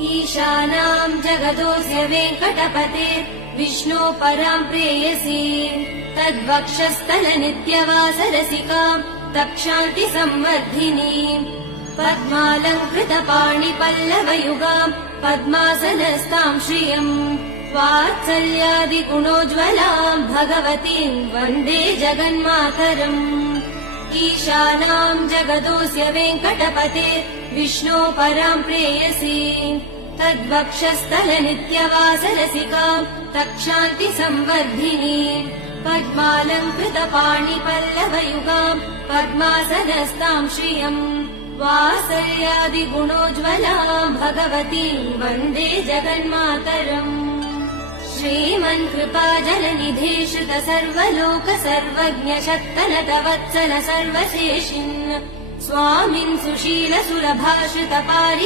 ईशानाम् जगदोऽस्य वेङ्कटपते विष्णो पराम् प्रेयसी तद्वक्षस्थलनित्यवासरसिकाम् तक्षान्ति संवर्धिनीम् पद्मालङ्कृतपाणिपल्लवयुगाम् पद्मासनस्ताम् श्रियम् वात्सल्यादिगुणोज्ज्वलाम् भगवतीम् वन्दे जगन्मातरम् ईशानाम् जगदोऽस्य वेङ्कटपते विष्णो पराम् प्रेयसी तद्वक्षस्थलनित्यवासरसिकाम् तक्षान्ति संवर्धिनीम् पद्मालङ्कृतपाणिपल्लवयुगाम् पद्मासनस्ताम् श्रियम् वात्सल्यादिगुणोज्ज्वलाम् भगवतीम् वन्दे जगन्मातरम् श्रीमन्कृपाजलनिधे श्रुत सर्वलोक सर्वज्ञ शक्तनत वत्सल सर्वशेषिन् स्वामिन् सुशील सुलभाश्रित पारि